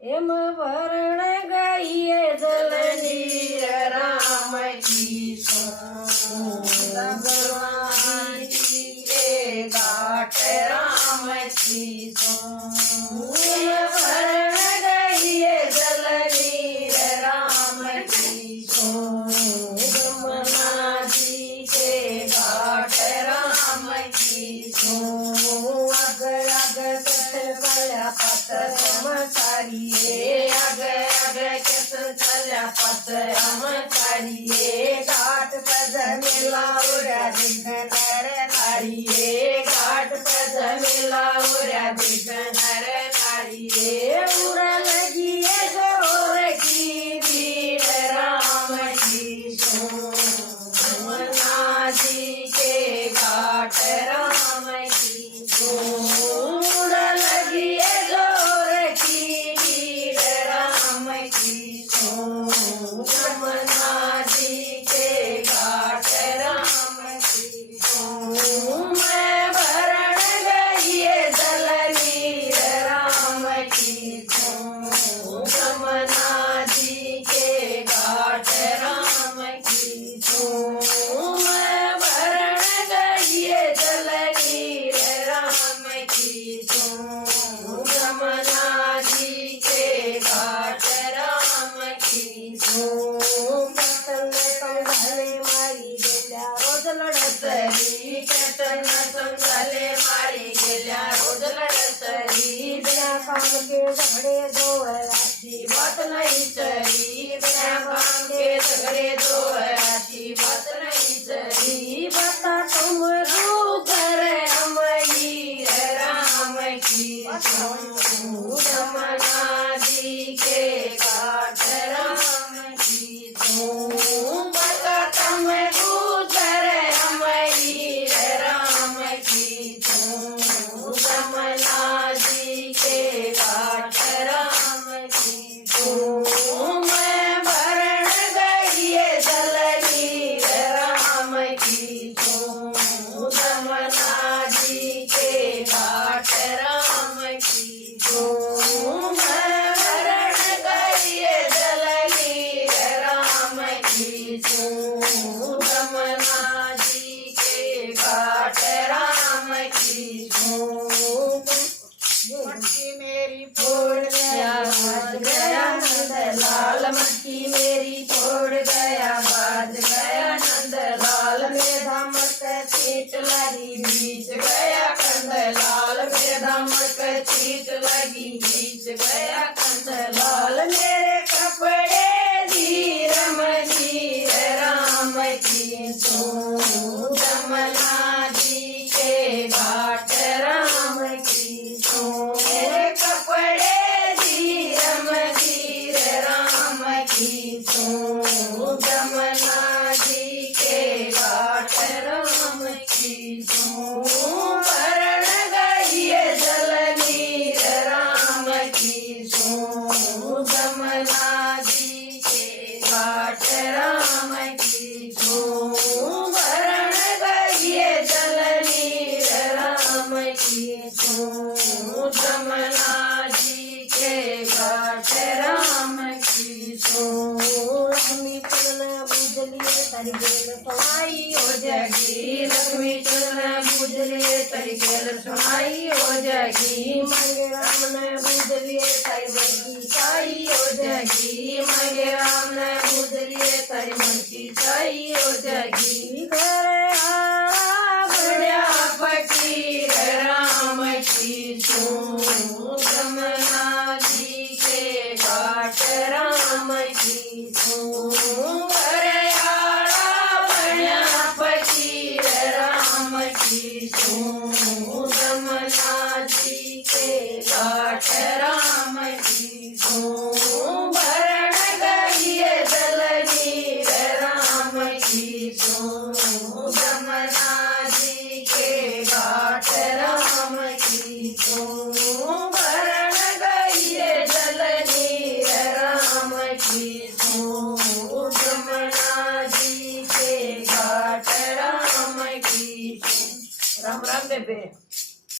M वर्ण गईए जल नीर राम की के घाट राम की वर्ण गईए जल नीर राम की यमुना जी के घाट राम की अग अग चल्या पत्र चारिये अग अग केस चल्या पत्र चारिये घाट पजमेला उड्या दिगनर नारिये घाट पजमेला उड्या दिगनर नारिये उड़ लगिए जोर की भीड़ राम की यमुना जी के घाट राम की उड़ लगिए जोर की भीड़ राम की यमुना जी के घाट राम की मैं भरण गई जल नीर राम की यमुना जी के घाट राम की मैं भरण गई जल नीर राम की यमुना जी के घाट राम की समझाले मारी गेल्या रोज लढतरी कीर्तन समझाले मारी गेल्या रोज लढतरी बिना काम के झगडे दोहराची बात नाही चली बिना काम के झगडे दोहराची बात नाही चली बता तुम रूकर अमरीर राम की यमुना जी के घाट राम की बता तुम रूकर अमरीर राम की यमुना जी के घाट राम की मैं भरण गई जल नीर राम की यमुना जी के घाट राम की मैं भरण गई जल नीर राम की यमुना जी के घाट राम की मटकी मेरी फोड़ गया बाज गया नंद लाल मटकी मेरी फोड़ गया बाज गया नंद लाल मेरा मट चीट लगी बीच गया कंद लाल मेरा मट चीट लगी बीच गया कंद लाल मेरे कपड़े धीर मजीर राम की यमुना जी के घाट राम की मेरे कपड़े धीर मजीर राम की यमुना जी के घाट राम की भरण गई जल नीर राम की यमुना जी के घाट राम की भरण गई जल नीर राम की यमुना जी के घाट राम की लक्ष्मी चरण बुझलिए तरी गेल सुनाई हो जगी लक्ष्मी चरण बुझलिए तरी गेल सुनाई हो जगी मांगे राम ने बुझलिए तरी बड़ी साई हो जगी मांगे राम ने बुझलिए तरी मन की साई हो जगी घरे आ बढ़िया फकीर राम की यमुना जी के घाट राम की घरे आड़ा बढ़िया फकीर राम की यमुना जी के घाट राम की भरण गई जल नीर राम की यमुना जी के घाट राम की भरण गई जल नीर राम की यमुना जी के घाट राम की राम राम बेबे।